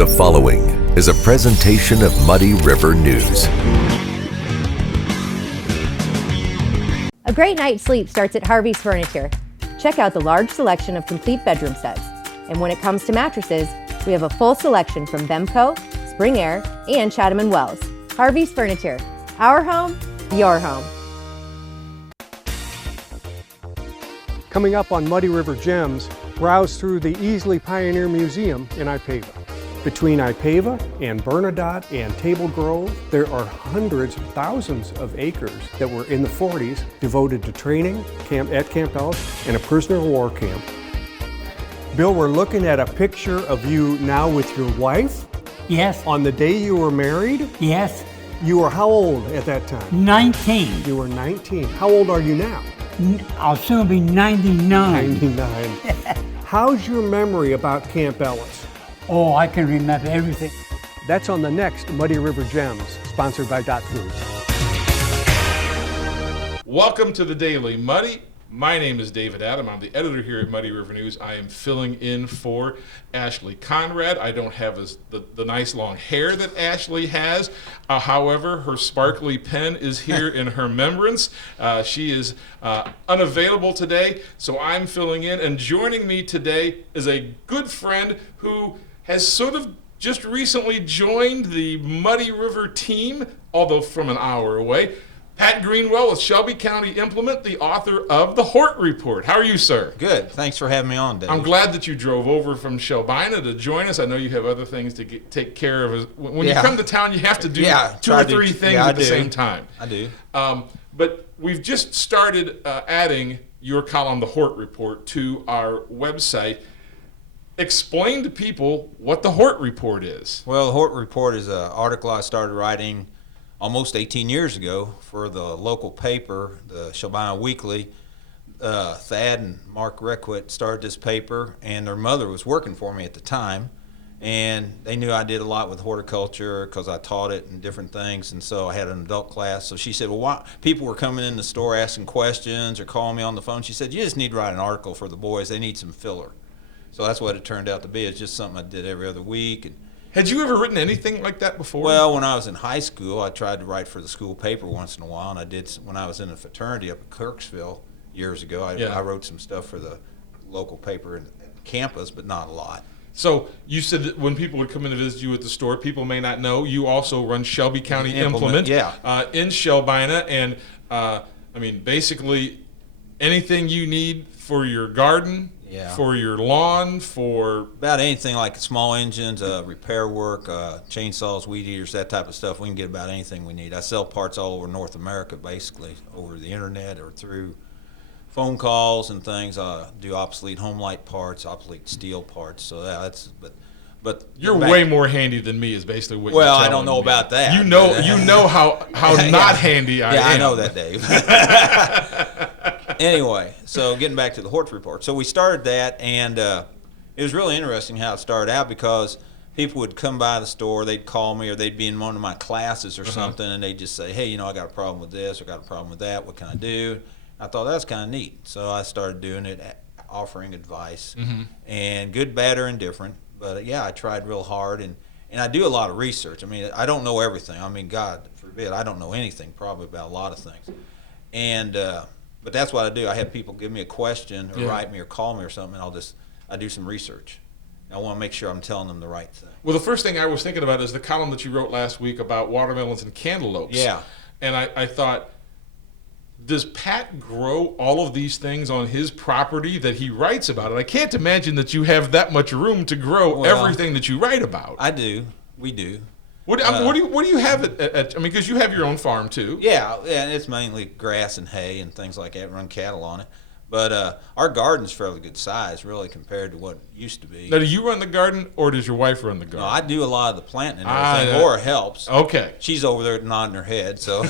The following is a presentation of Muddy River News. A great night's sleep starts at Harvey's Furniture. Check out the large selection of complete bedroom sets. And when it comes to mattresses, we have a full selection from Bemco, Spring Air, and Chatham & Wells. Harvey's Furniture. Our home, your home. Coming up on Muddy River Gems, browse through the Easley Pioneer Museum in Ipava. Between Ipava and Bernadotte and Table Grove, there are hundreds, thousands of acres that were in the 40s devoted to training at Camp Ellis and a prisoner of war camp. Bill, we're looking at a picture of you now with your wife. Yes. On the day you were married? Yes. You were how old at that time? 19. You were 19. How old are you now? I'll soon be 99. 99. How's your memory about Camp Ellis? Oh, I can remember everything. That's on the next Muddy River Gems, sponsored by Dot Foods. Welcome to the Daily Muddy. My name is David Adam. I'm the editor here at Muddy River News. I am filling in for Ashley Conrad. I don't have the nice long hair that Ashley has. However, her sparkly pen is here in her remembrance. She is unavailable today, so I'm filling in. And joining me today is a good friend who has sort of just recently joined the Muddy River team, although from an hour away. Pat Greenwell with Shelby County Implement, the author of the Hort Report. How are you, sir? Good. Thanks for having me on, Dave. I'm glad that you drove over from Shelbina to join us. I know you have other things to take care of. When you come to town, you have to do two or three things at the same time. I do. But we've just started adding your column, the Hort Report, to our website. Explain to people what the Hort Report is. Well, the Hort Report is an article I started writing almost 18 years ago for the local paper, the Shelbina Weekly. Thad and Mark Requit started this paper, and their mother was working for me at the time, and they knew I did a lot with horticulture because I taught it and different things, and so I had an adult class. So she said, well, why? People were coming in the store asking questions or calling me on the phone. She said, you just need to write an article for the boys. They need some filler. So that's what it turned out to be. It's just something I did every other week. And had you ever written anything like that before? well, when I was in high school, I tried to write for the school paper once in a while, and I did when I was in a fraternity up at Kirksville years ago. I wrote some stuff for the local paper at campus, but not a lot. So you said that when people would come in to visit you at the store, people may not know you also run Shelby County Implement in Shelbina, and basically anything you need for your garden. Yeah. For your lawn, for about anything like small engines, repair work, chainsaws, weed eaters, that type of stuff. We can get about anything we need. I sell parts all over North America, basically, over the internet or through phone calls and things. I do obsolete home light parts, obsolete steel parts. So but you're way more handy than me is basically what you're telling me. Well, I don't know about that. You know how not handy I am. Yeah, I know that, Dave. Anyway, so getting back to the Hort Report. So we started that, and it was really interesting how it started out because people would come by the store, they'd call me, or they'd be in one of my classes or something, and they'd just say, hey, I got a problem with this, or got a problem with that, what can I do? I thought that was kind of neat. So I started doing it, offering advice, and good, bad, or indifferent. But I tried real hard, and I do a lot of research. I don't know everything. God forbid, I don't know anything probably about a lot of things. And but that's what I do. I have people give me a question or write me or call me or something, and I do some research. I want to make sure I'm telling them the right thing. Well, the first thing I was thinking about is the column that you wrote last week about watermelons and cantaloupes. Yeah. And I thought, does Pat grow all of these things on his property that he writes about? And I can't imagine that you have that much room to grow everything that you write about. I do. We do. What do you have at because you have your own farm too. Yeah, and it's mainly grass and hay and things like that. Run cattle on it. But our garden's fairly good size, really, compared to what it used to be. Now, do you run the garden, or does your wife run the garden? No, I do a lot of the planting and everything. Laura helps. Okay. She's over there nodding her head, so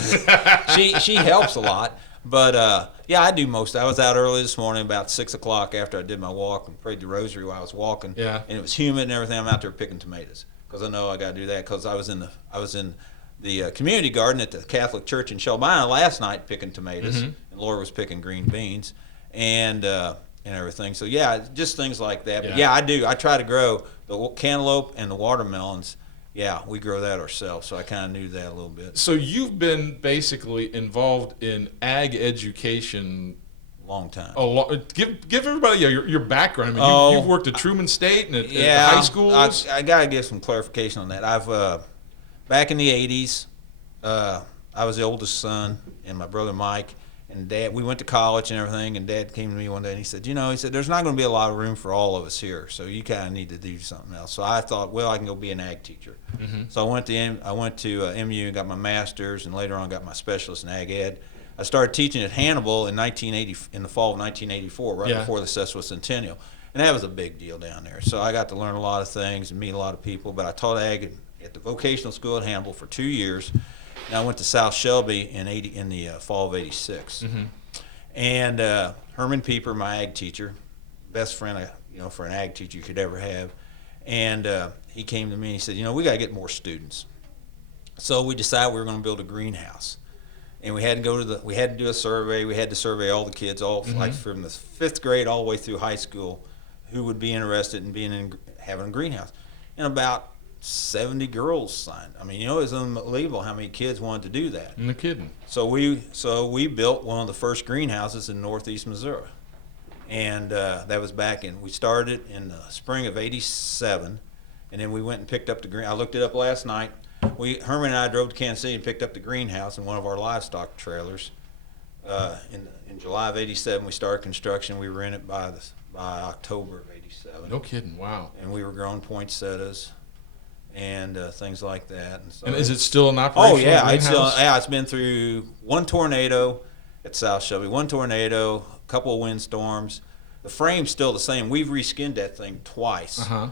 she helps a lot. But, I do most. I was out early this morning about 6 o'clock after I did my walk and prayed the rosary while I was walking. Yeah. And it was humid and everything. I'm out there picking tomatoes because I know I got to do that because I was in the community garden at the Catholic Church in Shelbina last night picking tomatoes, and Laura was picking green beans. And everything. So just things like that. But I do. I try to grow, The cantaloupe and the watermelons, yeah, we grow that ourselves. So I kind of knew that a little bit. So you've been basically involved in ag education Long time. a lot. Give everybody your background. I mean, you've worked at Truman State and at high schools. I got to give some clarification on that. I've back in the 80s, I was the oldest son, and my brother Mike and Dad, we went to college and everything, and Dad came to me one day and he said, there's not going to be a lot of room for all of us here, so you kind of need to do something else. So I thought, well, I can go be an ag teacher. Mm-hmm. So I went to MU and got my master's, and later on got my specialist in ag ed. I started teaching at Hannibal in the fall of 1984, right before the sesquicentennial, and that was a big deal down there. So I got to learn a lot of things and meet a lot of people. But I taught ag at the vocational school at Hannibal for 2 years. And I went to South Shelby in the fall of '86. Mm-hmm. And Herman Pieper, my ag teacher, best friend for an ag teacher you could ever have, and he came to me and he said, we got to get more students. So we decided we were going to build a greenhouse. And we had to do a survey. We had to survey all the kids, like from the 5th grade all the way through high school, who would be interested in having a greenhouse. And about 70 girls signed. I mean, it was unbelievable how many kids wanted to do that. No kidding. So we built one of the first greenhouses in northeast Missouri, and that was we started in the spring of '87, and then we went and picked up I looked it up last night. Herman and I drove to Kansas City and picked up the greenhouse in one of our livestock trailers. In July of '87, we started construction. We were in it by October of '87. No kidding! Wow. And we were growing poinsettias and things like that. And is it still an operational greenhouse? It's been through one tornado at South Shelby, one tornado, a couple of windstorms. The frame's still the same. We've reskinned that thing twice. Uh-huh.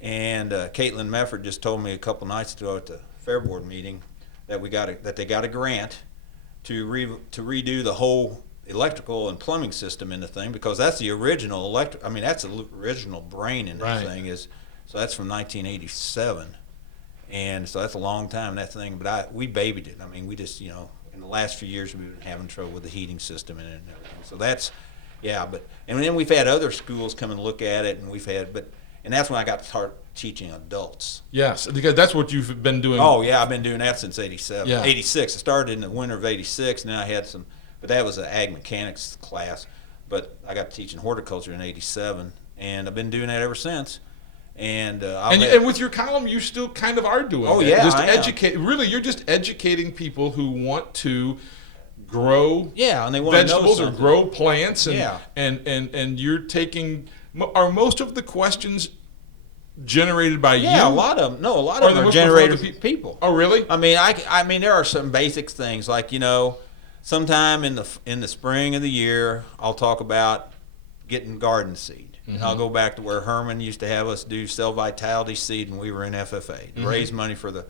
And Caitlin Mefford just told me a couple nights ago at the Fair Board meeting that they got a grant to redo the whole electrical and plumbing system in the thing, because that's the original that's the original brain in the thing. So that's from 1987. And so that's a long time, that thing. But we babied it. I mean, we just, in the last few years, we've been having trouble with the heating system in it and everything. So that's, and then we've had other schools come and look at it, and that's when I got to start teaching adults. Yes, because that's what you've been doing. Oh, yeah, I've been doing that since 87. Yeah. 86. I started in the winter of 86, and then I had but that was an ag mechanics class. But I got to teach in horticulture in 87, and I've been doing that ever since. And with your column, you still kind of are doing that. Yeah, just educate. Really, you're just educating people who want to grow and they want vegetables to know or grow plants. And you're taking. Are most of the questions generated by you? Yeah, a lot of them are generated by people. Oh, really? I mean, there are some basic things like sometime in the spring of the year, I'll talk about getting garden seed. Mm-hmm. I'll go back to where Herman used to have us do cell vitality seed when we were in FFA to raise money for the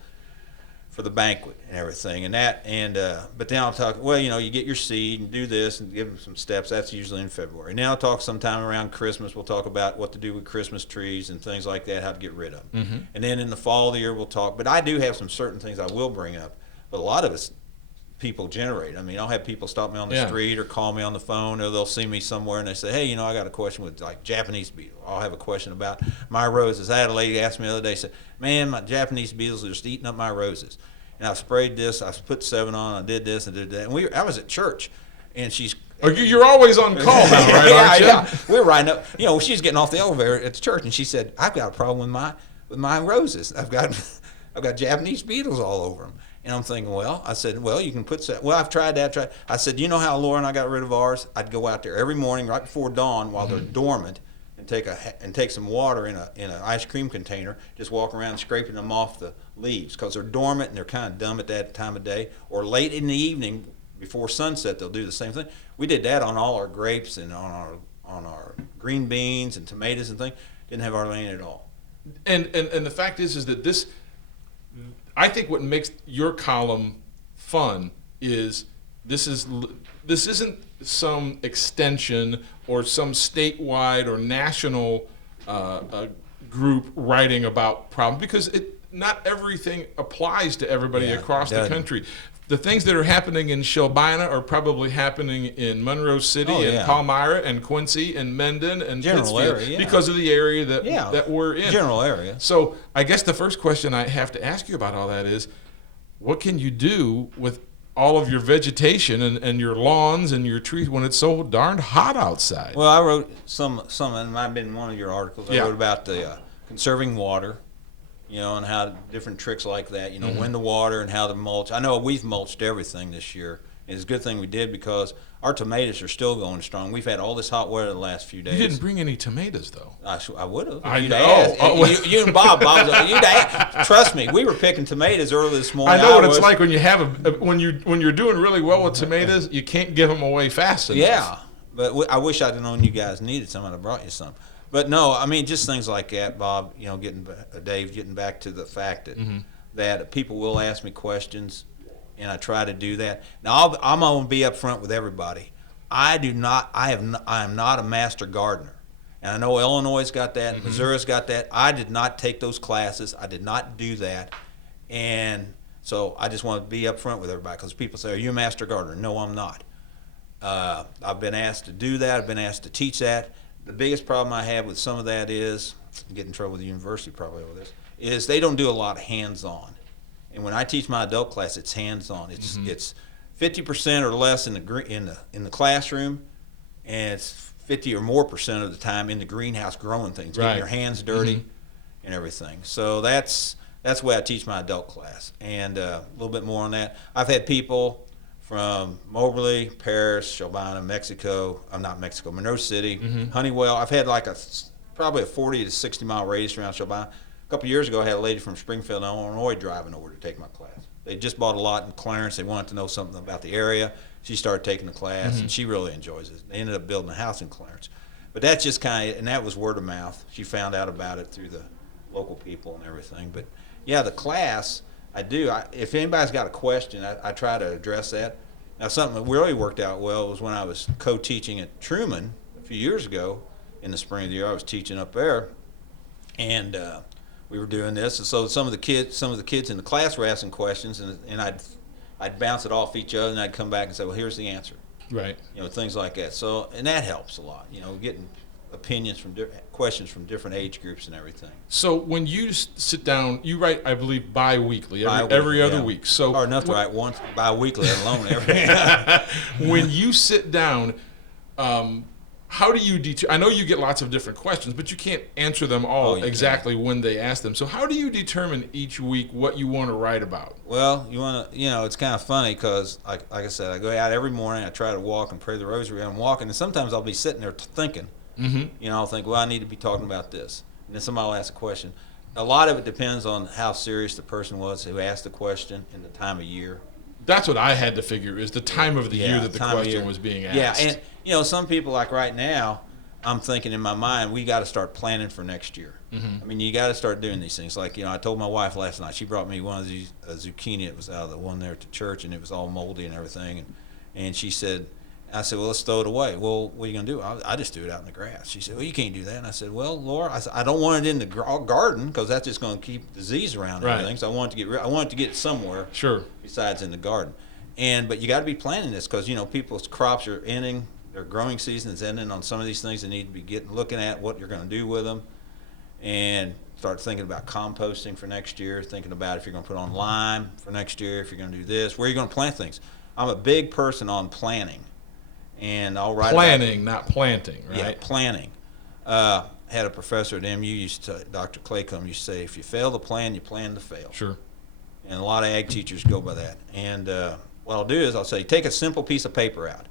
banquet and everything. But then I'll talk, you get your seed and do this and give them some steps. That's usually in February. Now I'll talk sometime around Christmas. We'll talk about what to do with Christmas trees and things like that, how to get rid of them. Mm-hmm. And then in the fall of the year we'll talk. But I do have some certain things I will bring up. But a lot of it's people generate. I mean, I'll have people stop me on the street or call me on the phone, or they'll see me somewhere and they say, hey, I got a question with like Japanese beetle. I'll have a question about my roses. I had a lady ask me the other day, said, man, my Japanese beetles are just eating up my roses. And I sprayed this, I put 7 on, I did this and did that. And I was at church, and she's... You're always on call now, right, aren't you? Yeah, we're riding up. She's getting off the elevator at the church, and she said, I've got a problem with my roses. I've got Japanese beetles all over them. And I'm thinking, I said, you can put that. Well, I've tried that. I said, you know how Laura and I got rid of ours? I'd go out there every morning right before dawn while they're dormant and take some water in an ice cream container, just walk around scraping them off the leaves because they're dormant and they're kind of dumb at that time of day. Or late in the evening before sunset, they'll do the same thing. We did that on all our grapes and on our green beans and tomatoes and things. Didn't have our land at all. And the fact is that this... I think what makes your column fun is this isn't some extension or some statewide or national group writing about problems, because not everything applies to everybody across the country. the things that are happening in Shelbina are probably happening in Monroe City and Palmyra and Quincy and Mendon and General Pittsfield area, because of the area that we're in. General area. So I guess the first question I have to ask you about all that is, what can you do with all of your vegetation and your lawns and your trees when it's so darn hot outside? Well, I wrote some, and it might have been in one of your articles. I wrote about the conserving water, and how different tricks like that, when to water and how to mulch. I know we've mulched everything this year. And it's a good thing we did because our tomatoes are still going strong. We've had all this hot weather the last few days. You didn't bring any tomatoes, though. I would have. I know. You and Bob you'd ask. Trust me, we were picking tomatoes early this morning. I know what it's like when you have when you're doing really well with tomatoes. You can't give them away fast enough. Yeah, but I wish I'd known you guys needed some. I'd have brought you some. But no, I mean just things like that, Bob. Dave, getting back to the fact that that people will ask me questions, and I try to do that. Now I'm going to be up front with everybody. I am not a master gardener, and I know Illinois' got that, and Missouri's got that. I did not take those classes. I did not do that, and so I just want to be up front with everybody because people say, "Are you a master gardener?" No, I'm not. I've been asked to do that. I've been asked to teach that. The biggest problem I have with some of that is, I get in trouble with the university probably over this, is they don't do a lot of hands-on. And when I teach my adult class, it's hands-on. It's 50% or less in the classroom, and it's 50 or more percent of the time in the greenhouse growing things, getting your hands dirty and everything. So that's the way I teach my adult class. And a little bit more on that. I've had people from Moberly, Paris, Shelbina, Monroe City, Honeywell. I've had probably a 40 to 60 mile radius around Shelbina. A couple of years ago, I had a lady from Springfield, Illinois, driving over to take my class. They just bought a lot in Clarence. They wanted to know something about the area. She started taking the class, and she really enjoys it. They ended up building a house in Clarence. But that's just and that was word of mouth. She found out about it through the local people and everything. But yeah, the class, I do. If anybody's got a question, I try to address that. Now, something that really worked out well was when I was co-teaching at Truman a few years ago in the spring of the year. I was teaching up there, and we were doing this. And so some of the kids in the class were asking questions, and I'd bounce it off each other, and I'd come back and say, well, here's the answer. Right. Things like that. So, and that helps a lot, getting opinions from questions from different age groups and everything. So when you sit down, you write, I believe, bi-weekly, every other week. So hard enough to write once bi-weekly, let alone every. When you sit down, how do you I know you get lots of different questions, but you can't answer them all exactly when they ask them. So how do you determine each week what you want to write about? Well, you want to, it's kind of funny because, like I said, I go out every morning. I try to walk and pray the rosary. I'm walking, and sometimes I'll be sitting there thinking. I'll think, well, I need to be talking about this. And then somebody will ask a question. A lot of it depends on how serious the person was who asked the question and the time of year. That's what I had to figure, is the time of the year that the question was being asked. Yeah, and, some people, like right now, I'm thinking in my mind, we got to start planning for next year. I mean, you got to start doing these things. Like, I told my wife last night, she brought me one of these zucchini. It was out of the one there at the church, and it was all moldy and everything. And she said, I said, well, let's throw it away. Well, what are you going to do? I just threw it out in the grass. She said, well, you can't do that. And I said, well, Laura, I don't want it in the garden because that's just going to keep disease around and everything. So I want it to get somewhere besides in the garden. But you got to be planning this because, people's crops are ending. Their growing season is ending on some of these things. They need to be looking at what you're going to do with them and start thinking about composting for next year, thinking about if you're going to put on lime for next year, if you're going to do this, where you're going to plant things. I'm a big person on planning. And I'll write planning, not planting, right? Yeah, planning. Had a professor at MU, Dr. Claycomb, used to say, if you fail to plan, you plan to fail. Sure. And a lot of ag teachers go by that. And what I'll do is I'll say, take a simple piece of paper out.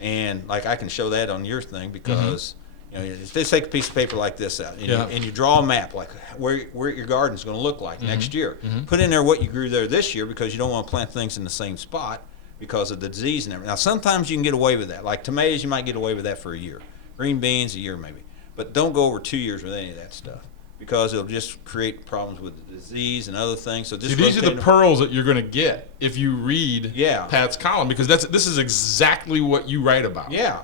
And like I can show that on your thing because, just take a piece of paper like this out. And you draw a map, like where your garden's going to look like next year. Put in there what you grew there this year because you don't want to plant things in the same spot because of the disease and everything. Now, sometimes you can get away with that. Like tomatoes, you might get away with that for a year. Green beans, a year maybe. But don't go over 2 years with any of that stuff because it'll just create problems with the disease and other things. So just these are the pearls that you're going to get if you read Pat's column because this is exactly what you write about. Yeah.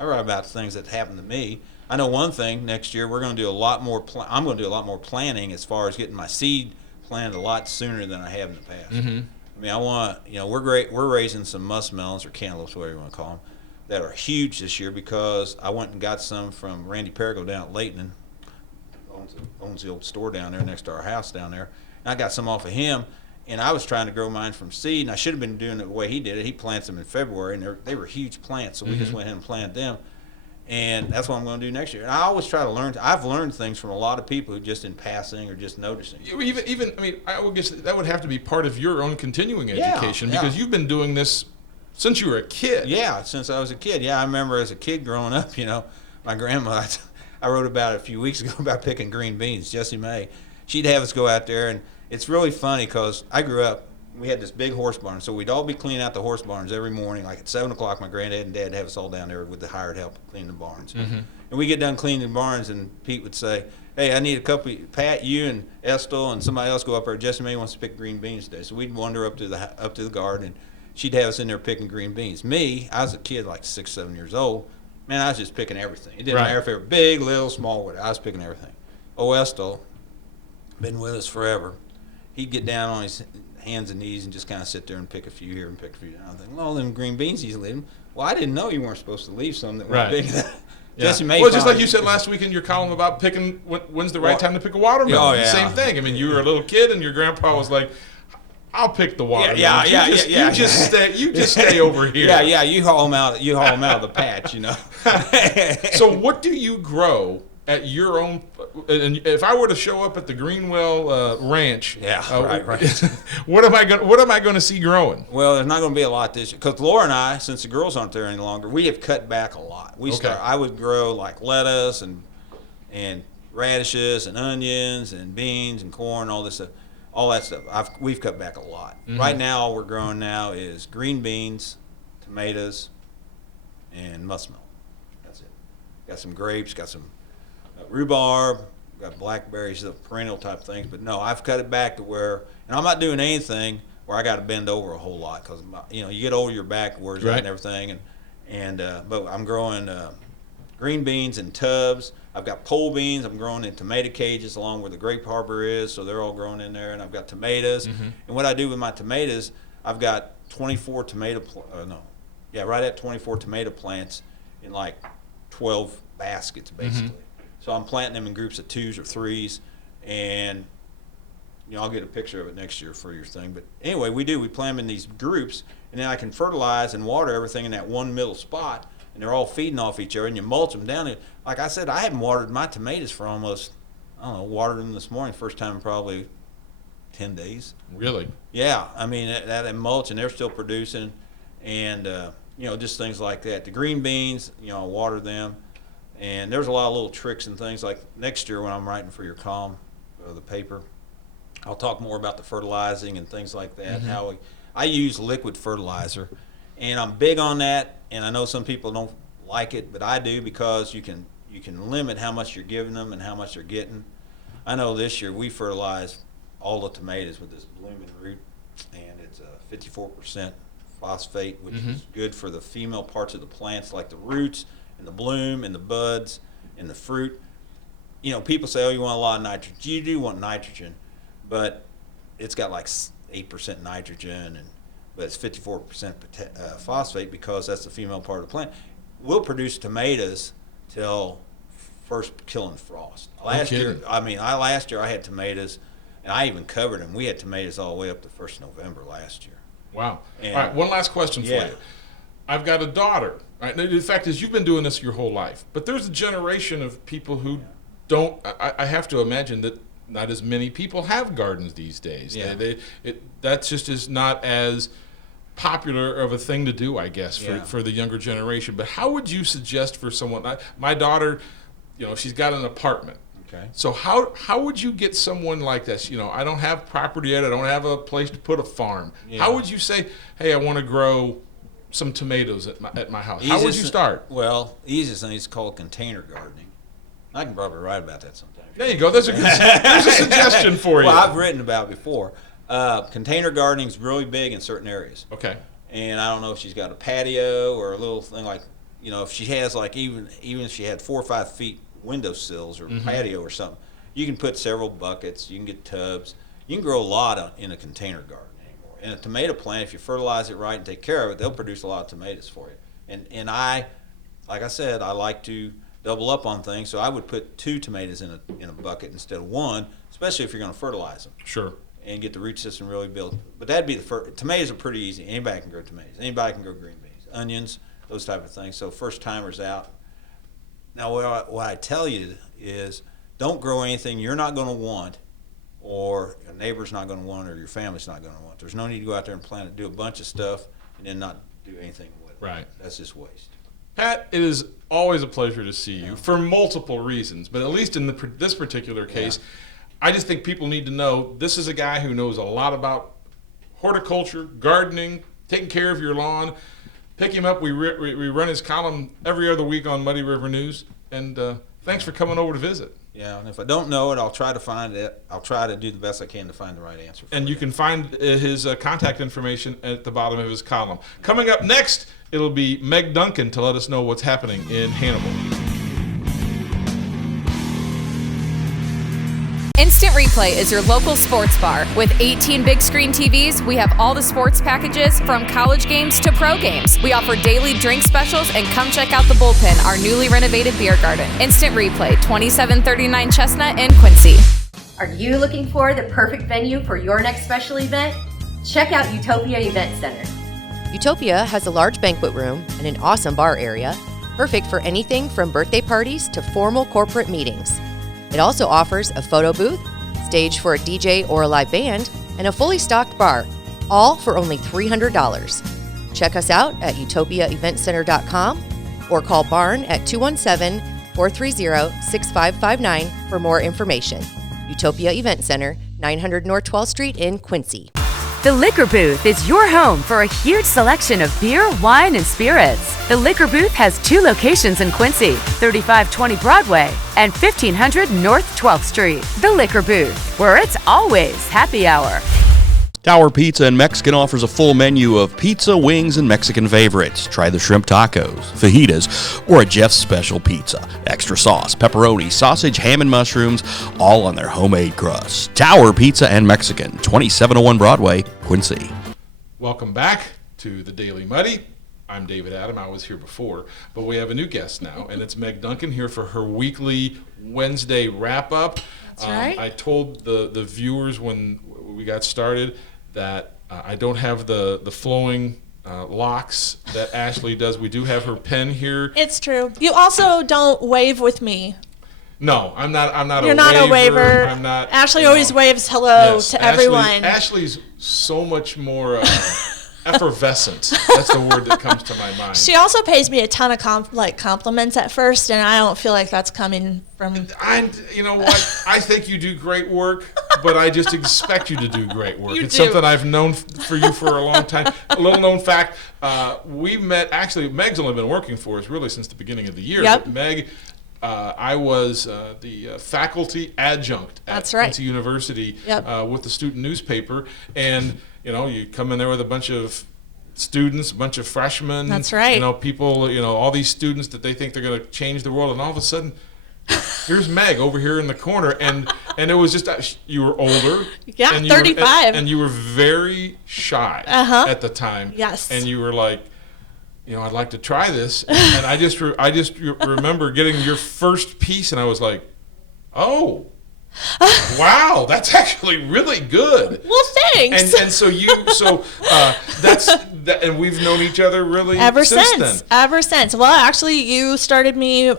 I write about things that happen to me. I know one thing, next year we're going to do a lot more I'm going to do a lot more planning as far as getting my seed planted a lot sooner than I have in the past. I mean, I want, we're raising some muskmelons or cantaloupes, whatever you want to call them, that are huge this year because I went and got some from Randy Perigo down at Layton, owns the old store down there next to our house down there. And I got some off of him, and I was trying to grow mine from seed, and I should have been doing it the way he did it. He plants them in February, and they were huge plants, so we just went ahead and planted them. And that's what I'm going to do next year. And I always try to learn. I've learned things from a lot of people who just in passing or just noticing. Even I mean, I would guess that would have to be part of your own continuing education because you've been doing this since you were a kid. Yeah, since I was a kid. Yeah, I remember as a kid growing up, my grandma, I wrote about it a few weeks ago about picking green beans, Jessie May. She'd have us go out there, and it's really funny because I grew up, we had this big horse barn, so we'd all be cleaning out the horse barns every morning. Like at 7 o'clock, my granddad and dad have us all down there with the hired help cleaning the barns. And we get done cleaning the barns, and Pete would say, hey, I need a couple, Pat, you and Estel and somebody else go up there. Jessie May wants to pick green beans today. So we'd wander up to the garden, and she'd have us in there picking green beans. Me, I was a kid like 6, 7 years old. Man, I was just picking everything. It didn't matter if they were big, little, small, whatever. I was picking everything. Estel, been with us forever. He'd get down on his hands and knees and just kind of sit there and pick a few here and pick a few down. I think, well, them green beans he's leaving. Well, I didn't know you weren't supposed to leave some that weren't big enough. Jessie May. Well, just like you said last week in your column about picking when's the right time to pick a watermelon. Oh, yeah. Same thing. I mean, you were a little kid and your grandpa was like, I'll pick the watermelon. Yeah. You just stay over here. Yeah. You haul them out of the patch, So what do you grow at your own? And if I were to show up at the Greenwell ranch, right. what am I going to see growing? Well, there's not going to be a lot this year because Laura and I, since the girls aren't there any longer, we have cut back a lot. I would grow like lettuce and radishes and onions and beans and corn, all this stuff. All that stuff. We've cut back a lot. Right now, all we're growing now is green beans, tomatoes, and muskmelon. That's it. Got some grapes, got some rhubarb, got blackberries, the perennial type things. But no, I've cut it back to where, and I'm not doing anything where I got to bend over a whole lot because you get older, your back wears out and everything. But I'm growing green beans in tubs. I've got pole beans. I'm growing in tomato cages along where the grape harbor is, so they're all growing in there. And I've got tomatoes. And what I do with my tomatoes, I've got 24 right at 24 tomato plants in like 12 baskets basically. So I'm planting them in groups of 2s or 3s, and I'll get a picture of it next year for your thing. But anyway, we plant them in these groups, and then I can fertilize and water everything in that one middle spot. And they're all feeding off each other, and you mulch them down. Like I said, I haven't watered my tomatoes for almost, watered them this morning, first time in probably 10 days. Really? Yeah. I mean, that mulch, and they're still producing, and, just things like that. The green beans, I water them, and there's a lot of little tricks and things. Like next year when I'm writing for your column, the paper, I'll talk more about the fertilizing and things like that, how I use liquid fertilizer. And I'm big on that, and I know some people don't like it, but I do because you can limit how much you're giving them and how much they're getting. I know this year we fertilized all the tomatoes with this blooming root, and it's a 54% phosphate, which is good for the female parts of the plants, like the roots and the bloom and the buds and the fruit. People say, oh, you want a lot of nitrogen. You do want nitrogen, but it's got like 8% nitrogen but it's 54% phosphate because that's the female part of the plant. We'll produce tomatoes till first killing frost. Last year I had tomatoes, and I even covered them. We had tomatoes all the way up to 1st November last year. Wow. All right, one last question for you. I've got a daughter. Right? The fact is, you've been doing this your whole life, but there's a generation of people who don't. I have to imagine that not as many people have gardens these days. Yeah. That's just is not as popular of a thing to do, I guess, for the younger generation. But how would you suggest for someone? My daughter, she's got an apartment. Okay. So how would you get someone like this? I don't have property yet. I don't have a place to put a farm. Yeah. How would you say, hey, I want to grow some tomatoes at my house? How would you start? Well, the easiest thing is called container gardening. I can probably write about that sometime. There you go. There's a suggestion for you. Well, I've written about it before. Container gardening is really big in certain areas. Okay. And I don't know if she's got a patio or a little thing like, if she has like even if she had 4 or 5 feet windowsills or patio or something, you can put several buckets. You can get tubs. You can grow a lot in a container garden anymore. And a tomato plant, if you fertilize it right and take care of it, they'll produce a lot of tomatoes for you. And I, like I said, I like to double up on things, so I would put 2 tomatoes in a bucket instead of 1, especially if you're going to fertilize them. Sure. And get the root system really built. But that'd be the first. Tomatoes are pretty easy. Anybody can grow tomatoes. Anybody can grow green beans, onions, those type of things. So first timers out. Now what I tell you is, don't grow anything you're not going to want, or your neighbor's not going to want, or your family's not going to want. There's no need to go out there and plant it, do a bunch of stuff, and then not do anything with it. Right. That's just waste. Pat, it is always a pleasure to see you for multiple reasons, but at least in this particular case, I just think people need to know this is a guy who knows a lot about horticulture, gardening, taking care of your lawn. Pick him up. We run his column every other week on Muddy River News, and thanks for coming over to visit. Yeah, and if I don't know it, I'll try to find it. I'll try to do the best I can to find the right answer for And you it. can find his contact information at the bottom of his column. Coming up next, it'll be Meg Duncan to let us know what's happening in Hannibal. Instant Replay is your local sports bar. With 18 big screen TVs, we have all the sports packages from college games to pro games. We offer daily drink specials, and come check out the Bullpen, our newly renovated beer garden. Instant Replay, 2739 Chestnut in Quincy. Are you looking for the perfect venue for your next special event? Check out Utopia Event Center. Utopia has a large banquet room and an awesome bar area, perfect for anything from birthday parties to formal corporate meetings. It also offers a photo booth, stage for a DJ or a live band, and a fully stocked bar, all for only $300. Check us out at utopiaeventcenter.com or call Barn at 217-430-6559 for more information. Utopia Event Center, 900 North 12th Street in Quincy. The Liquor Booth is your home for a huge selection of beer, wine, and spirits. The Liquor Booth has 2 locations in Quincy, 3520 Broadway and 1500 North 12th Street. The Liquor Booth, where it's always happy hour. Tower Pizza and Mexican offers a full menu of pizza, wings, and Mexican favorites. Try the shrimp tacos, fajitas, or a Jeff's special pizza. Extra sauce, pepperoni, sausage, ham, and mushrooms, all on their homemade crust. Tower Pizza and Mexican, 2701 Broadway, Quincy. Welcome back to the Daily Muddy. I'm David Adam. I was here before, but we have a new guest now, and it's Meg Duncan here for her weekly Wednesday wrap-up. That's right. I told the viewers when we got started that I don't have the flowing locks that Ashley does. We do have her pen here. It's true. You also don't wave with me. No, I'm not. You're not a waver. I'm not. Ashley always waves hello to everyone. Ashley's so much more effervescent. That's the word that comes to my mind. She also pays me a ton of compliments at first, and I don't feel like that's coming from. You know what? I think you do great work, but I just expect you to do great work. You It's do. something I've known for you for a long time. A little known fact: we met. Actually, Meg's only been working for us really since the beginning of the year. Yep. But Meg. I was the faculty adjunct at That's right. Quincy University Yep. with the student newspaper, and you come in there with a bunch of students, a bunch of freshmen. That's right. People, all these students that they think they're going to change the world, and all of a sudden, here's Meg over here in the corner, and it was just you were older. Yeah, and 35. and you were very shy at the time. Yes. And you were like, I'd like to try this, and I just remember getting your first piece, and I was like, oh, wow, that's actually really good. Well, thanks. And so that's that, and we've known each other really Ever since since. then. Ever since. Well, actually, you started me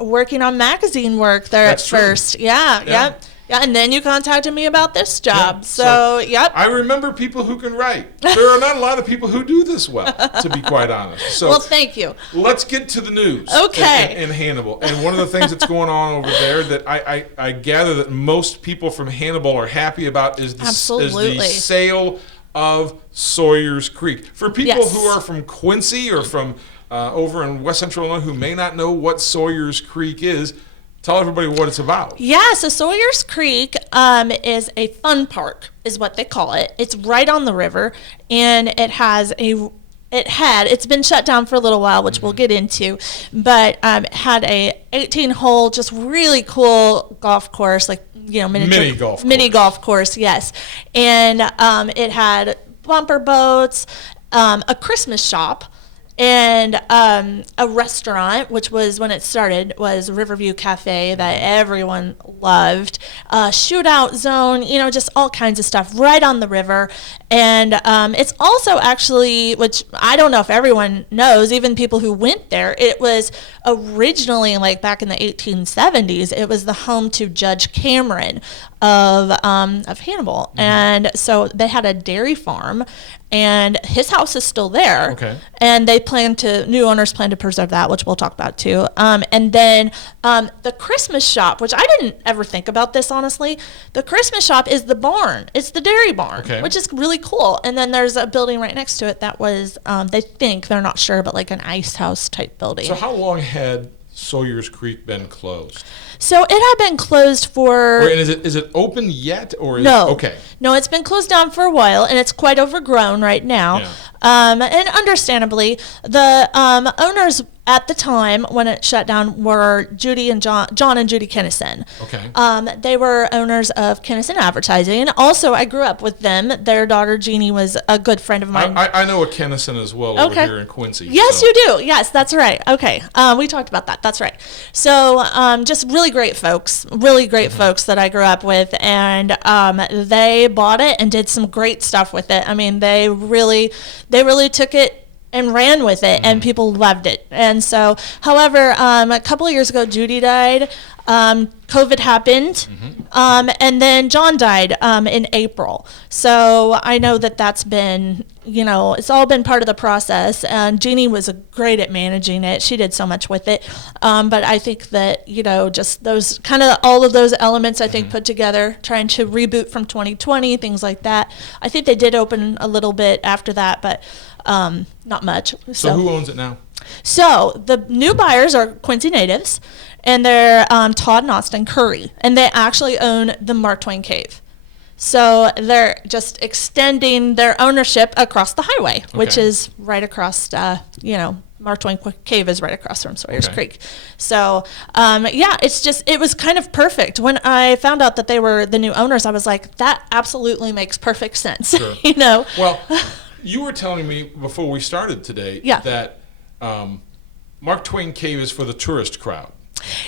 working on magazine work there That's at true. first. Yeah, Yeah. yep. Yeah, and then you contacted me about this job. Yeah, So, yep. I remember people who can write. There are not a lot of people who do this well, to be quite honest. So Well, thank you. let's get to the news. Okay. In Hannibal. And one of the things that's going on over there that I gather that most people from Hannibal are happy about is the Absolutely. sale of Sawyer's Creek. For people Yes. who are from Quincy or from over in West Central Illinois who may not know what Sawyer's Creek is, tell everybody what it's about. Yeah, so Sawyer's Creek is a fun park, is what they call it. It's right on the river, and it's been shut down for a little while, which we'll get into, but it had a 18-hole, just really cool golf course, mini golf mini course. golf course, yes. And it had bumper boats, a Christmas shop, and a restaurant, which was, when it started, was Riverview Cafe that everyone loved. Shootout zone, just all kinds of stuff right on the river. And it's also actually, which I don't know if everyone knows, even people who went there, it was originally, like back in the 1870s, it was the home to Judge Cameron of Hannibal. And so they had a dairy farm, and his house is still there. Okay. And new owners plan to preserve that, which we'll talk about too. And then the Christmas shop, which I didn't ever think about this, honestly. The Christmas shop is the barn. It's the dairy barn, which is really cool. And then there's a building right next to it that was, they're not sure, but like an ice house type building. So how long had Sawyer's Creek been closed? So it had been closed for... And is it open yet? Or No. Okay. No, it's been closed down for a while, and it's quite overgrown right now. Yeah. And understandably, the owners at the time when it shut down were John and Judy Kinnison. Okay. They were owners of Kinnison Advertising. Also, I grew up with them. Their daughter Jeannie was a good friend of mine. I know a Kinnison as well over here in Quincy. Yes, so. you do. Yes, that's right. Okay. We talked about that. That's right. So just really great folks that I grew up with. And they bought it and did some great stuff with it. I mean, they really took it and ran with it, and people loved it. And so, however, a couple of years ago, Judy died. COVID happened, and then John died in April. So I know that's been, it's all been part of the process. And Jeannie was great at managing it. She did so much with it. But I think that, just those kind of all of those elements, I think, put together, trying to reboot from 2020, things like that. I think they did open a little bit after that, but not much. So who owns it now? So the new buyers are Quincy natives, and they're Todd and Austin Curry, and they actually own the Mark Twain Cave. So they're just extending their ownership across the highway, which is right across, Mark Twain Cave is right across from Sawyer's Creek. So, it was kind of perfect. When I found out that they were the new owners, I was like, that absolutely makes perfect sense. Sure. Well, you were telling me before we started today that Mark Twain Cave is for the tourist crowd.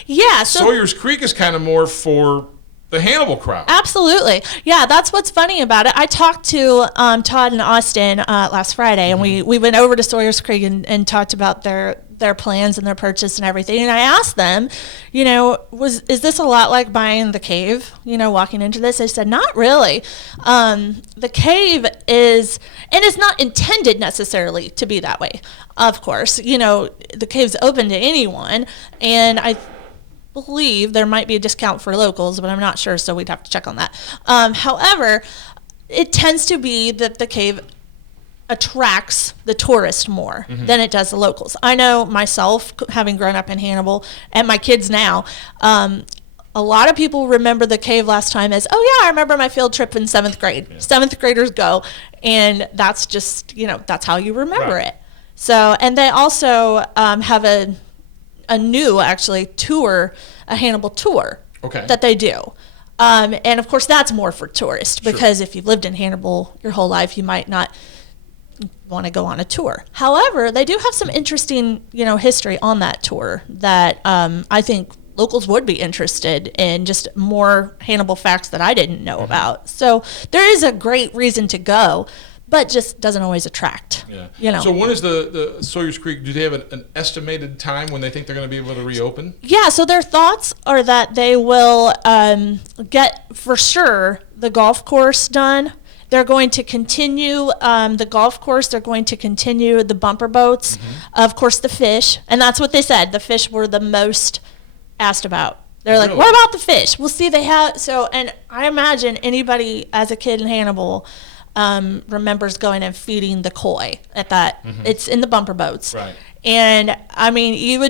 Yeah. So Sawyer's Creek is kind of more for the Hannibal crowd. Absolutely. Yeah, that's what's funny about it. I talked to Todd and Austin last Friday, and we went over to Sawyer's Creek and talked about their plans and their purchase and everything. And I asked them, is this a lot like buying the cave, walking into this? They said, not really. The cave is, and it's not intended necessarily to be that way. Of course, the cave's open to anyone, and I believe there might be a discount for locals, but I'm not sure, so we'd have to check on that. However, it tends to be that the cave attracts the tourist more than it does the locals. I know myself, having grown up in Hannibal, and my kids now, a lot of people remember the cave last time as, oh yeah, I remember my field trip in 7th grade. Yeah. 7th graders go, and that's just, that's how you remember it. So, and they also have a new, actually, tour, a Hannibal tour that they do. And of course, that's more for tourists, because if you've lived in Hannibal your whole life, you might not want to go on a tour. However, they do have some interesting, history on that tour that I think locals would be interested in, just more Hannibal facts that I didn't know about. So there is a great reason to go, but just doesn't always attract. Yeah. So when is the Sawyer's Creek, do they have an estimated time when they think they're going to be able to reopen? Yeah, so their thoughts are that they will get, for sure, the golf course done. They're going to continue the golf course. They're going to continue the bumper boats. Of course, the fish. And that's what they said. The fish were the most asked about. They're like, what about the fish? Well, see, they have, so, and I imagine anybody as a kid in Hannibal remembers going and feeding the koi at that. It's in the bumper boats. Right. And, I mean, you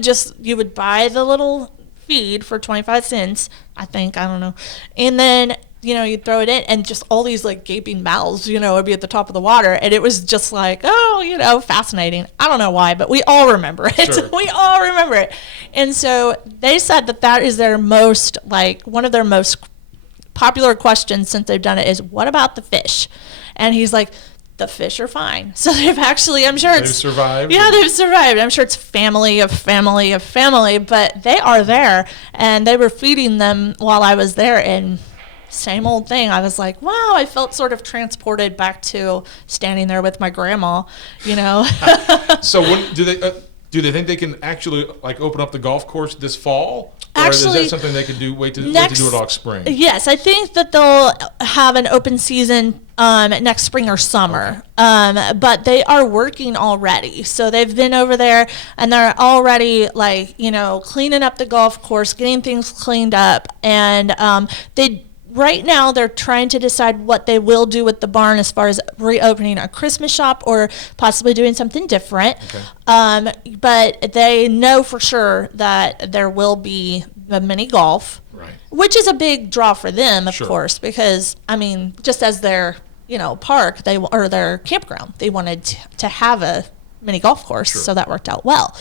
would buy the little feed for 25 cents, I think, I don't know. And then, you'd throw it in, and just all these, like, gaping mouths, would be at the top of the water. And it was just like, fascinating. I don't know why, but we all remember it. Sure. We all remember it. And so they said that is their most, one of their most popular questions since they've done it is, what about the fish? And he's like, the fish are fine. So they've actually, I'm sure They've survived? Yeah, they've survived. I'm sure it's family of family of family, but they are there, and they were feeding them while I was there, and same old thing. I was like, wow, I felt sort of transported back to standing there with my grandma, you know. So when, do they think they can actually like open up the golf course this fall? Or Actually, is that something they could do? Wait to do it all spring. Yes, I think that they'll have an open season next spring or summer. But they are working already. So they've been over there and they're already like, you know, cleaning up the golf course, getting things cleaned up. And right now they're trying to decide what they will do with the barn as far as reopening a Christmas shop or possibly doing something different. Okay. But they know for sure that there will be the mini golf, right, which is a big draw for them, of course, because I mean, just as their, you know, park, or their campground, they wanted to have a mini golf course, so that worked out well.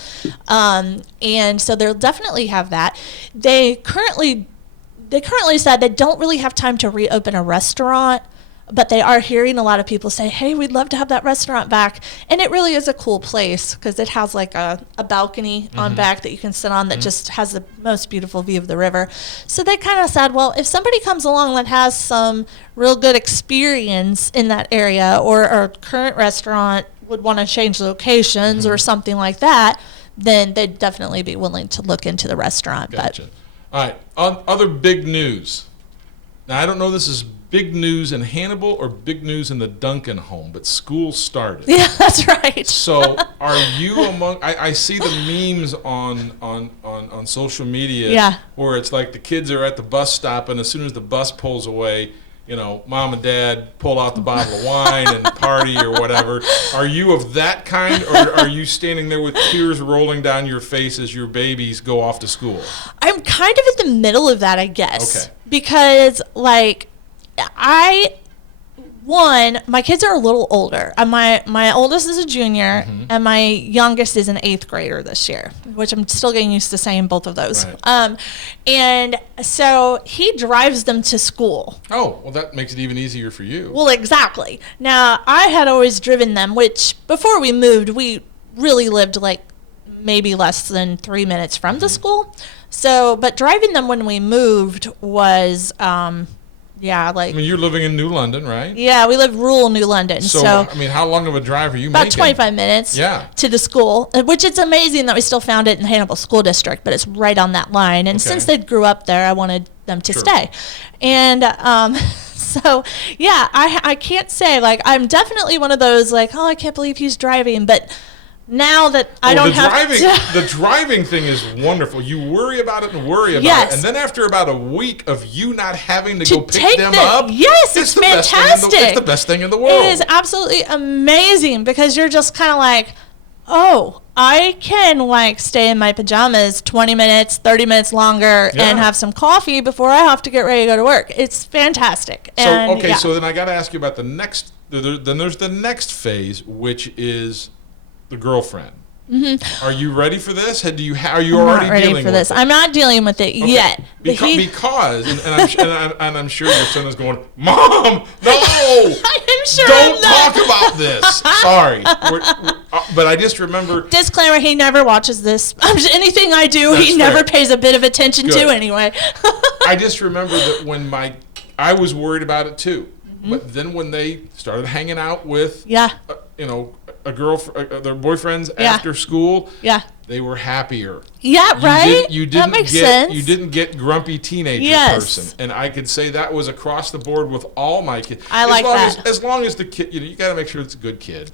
And so they'll definitely have that. They currently said they don't really have time to reopen a restaurant, but they are hearing a lot of people say, hey, we'd love to have that restaurant back. And it really is a cool place because it has like a balcony on back that you can sit on that just has the most beautiful view of the river. So they kind of said, well, if somebody comes along that has some real good experience in that area, or our current restaurant would want to change locations or something like that, then they'd definitely be willing to look into the restaurant. Gotcha. All right, other big news. Now, I don't know if this is big news in Hannibal or big news in the Duncan home, but school started. Yeah, that's right. So are you among, I see the memes on social media where it's like the kids are at the bus stop, and as soon as the bus pulls away, you know, mom and dad pull out the bottle of wine and party or whatever. Are you of that kind, or are you standing there with tears rolling down your face as your babies go off to school? I'm kind of in the middle of that, I guess. Okay. Because, like, my kids are a little older. My oldest is a junior, and my youngest is an 8th grader this year, which I'm still getting used to saying both of those. Right. And so he drives them to school. Oh, well, that makes it even easier for you. Well, exactly. Now, I had always driven them, which before we moved, we really lived like maybe less than 3 minutes from the school. So, but driving them when we moved was, I mean, you're living in New London, right? Yeah, we live rural New London. So I mean, how long of a drive are you about making? 25 minutes to the school, which it's amazing that we still found it in the Hannibal School District, but it's right on that line. And since they grew up there, I wanted them to stay. And so, yeah, I can't say, like, I'm definitely one of those, like, oh, I can't believe he's driving, but now that I don't have to. The driving thing is wonderful. You worry about it and worry about it. And then after about a week of you not having to go pick them up, it's fantastic. It's the best thing in the world. It is absolutely amazing because you're just kind of like, oh, I can like stay in my pajamas 20 minutes, 30 minutes longer and have some coffee before I have to get ready to go to work. It's fantastic. So then I got to ask you about the next, then there's the next phase, which is the girlfriend. Are you ready for this? Are you already dealing with it? I'm not dealing with it yet. Because I'm sure your son is going, Mom, no! I'm sure Don't talk about this. Sorry. But I just remember... Disclaimer, he never watches this. Anything I do, he never pays a bit of attention to anyway. I just remember that when I was worried about it too. But then when they started hanging out with, a girl, their boyfriends after school, they were happier. Yeah, right? That makes sense. You didn't get grumpy teenager person. And I could say that was across the board with all my kids. I like that. As long as the kid, you got to make sure it's a good kid.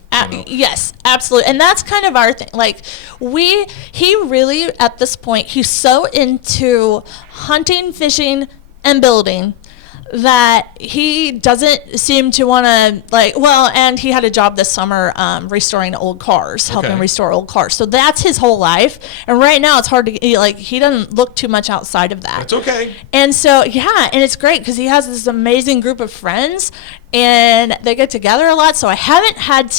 Yes, absolutely. And that's kind of our thing. Like, he really, at this point, he's so into hunting, fishing, and building that he doesn't seem to want to, and he had a job this summer restoring old cars, helping restore old cars. So that's his whole life. And right now it's hard to, he doesn't look too much outside of that. That's okay. And so, and it's great because he has this amazing group of friends and they get together a lot. So I haven't had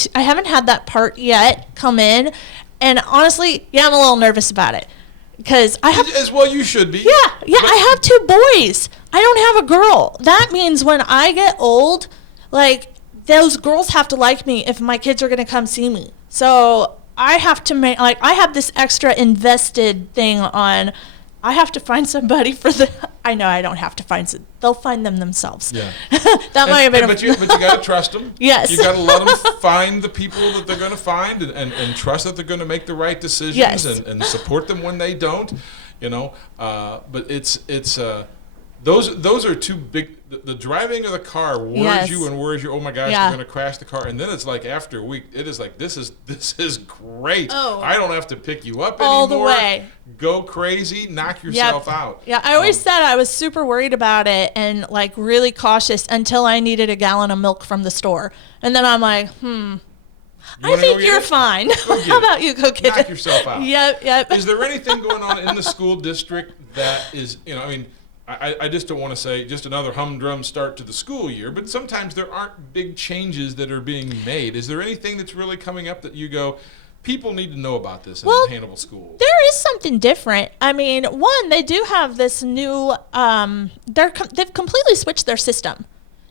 that part yet come in. And honestly, I'm a little nervous about it. Because I have, as well, you should be. I have 2 boys. I don't have a girl. That means when I get old, like, those girls have to like me if my kids are going to come see me. So I have to make, like, I have this extra invested thing on, I have to find somebody for the, I know I don't have to find some, they'll find them themselves. Yeah. Might have been but you got to trust them. Yes. You got to let them find the people that they're going to find and trust that they're going to make the right decisions. Yes. and support them when they don't, but it's those are two big, the driving of the car worries Yes. you and worries you, oh my gosh, Yeah. you're going to crash the car. And then it's like after a week, it is like, this is great. Oh. I don't have to pick you up All anymore. the way. Go crazy, knock yourself out. Yeah, I always said I was super worried about it and like really cautious until I needed a gallon of milk from the store. And then I'm like, I think you're fine. How about you go get it? Knock yourself out. Yep. Is there anything going on in the school district that is, I just don't want to say just another humdrum start to the school year, but sometimes there aren't big changes that are being made. Is there anything that's really coming up that you go, people need to know about this in the Hannibal schools? There is something different. I mean, one, they do have this new, they've completely switched their system.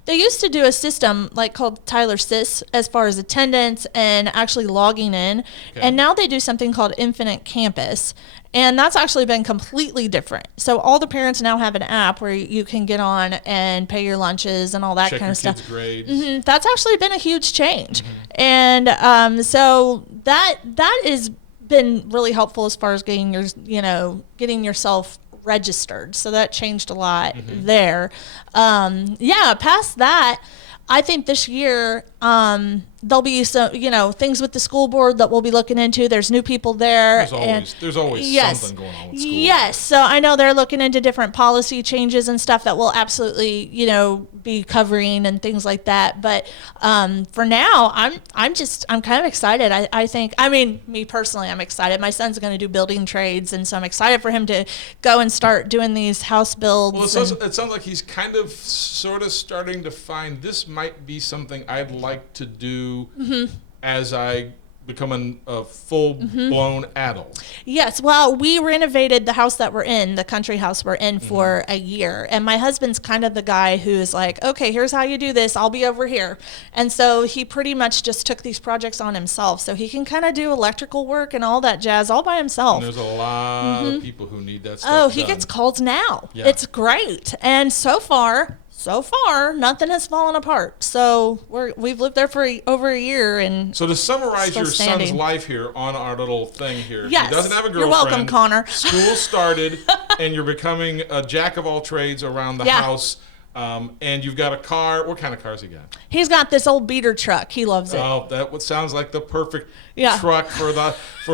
They used to do a system like called Tyler Sys as far as attendance and actually logging in. Okay. And now they do something called Infinite Campus. And that's actually been completely different. So all the parents now have an app where you can get on and pay your lunches and all that Check kind your of stuff. kids' grades. Mm-hmm. That's actually been a huge change. And so that has been really helpful as far as getting yourself registered. So that changed a lot there. Past that, I think this year there'll be some, things with the school board that we'll be looking into. There's new people there. There's always something going on with school. Yes. So I know they're looking into different policy changes and stuff that we'll absolutely, be covering and things like that. But for now, I'm kind of excited. I think, me personally, I'm excited. My son's going to do building trades, and so I'm excited for him to go and start doing these house builds. Well, it sounds like he's kind of sort of starting to find this might be something I'd like to do as I become a full-blown adult. Yes. Well, we renovated the house that we're in, the country house we're in, for a year. And my husband's kind of the guy who is like, okay, here's how you do this. I'll be over here. And so he pretty much just took these projects on himself. So he can kind of do electrical work and all that jazz all by himself. And there's a lot of people who need that stuff Oh, he done. gets calls now. Yeah. It's great. And so far, nothing has fallen apart. So we've lived there for over a year. And so to summarize still your standing. son's life here on our little thing here, Yes. he doesn't have a girlfriend. You're welcome, Connor. School started, and you're becoming a jack of all trades around the house. And you've got a car. What kind of cars he got? He's got this old beater truck. He loves it. Oh, that sounds like the perfect truck for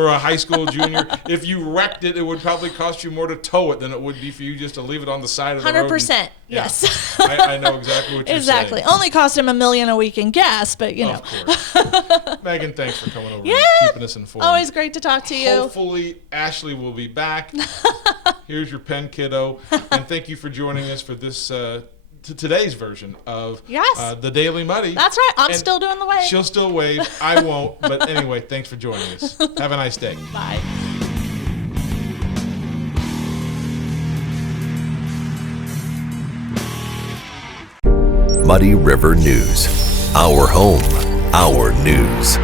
a high school junior. If you wrecked it, it would probably cost you more to tow it than it would be for you just to leave it on the side of the road. 100%. Yes. I know exactly what you're Exactly. saying. Only cost him $1 million a week in gas, but Of course. Megan, thanks for coming over and keeping us informed. Always great to talk to you. Hopefully, Ashley will be back. Here's your pen, kiddo. And thank you for joining us for this today's version of the Daily Muddy. That's right. I'm And still doing the wave. She'll still wave. I won't. But anyway, thanks for joining us. Have a nice day. Bye. Muddy River News. Our home, our news.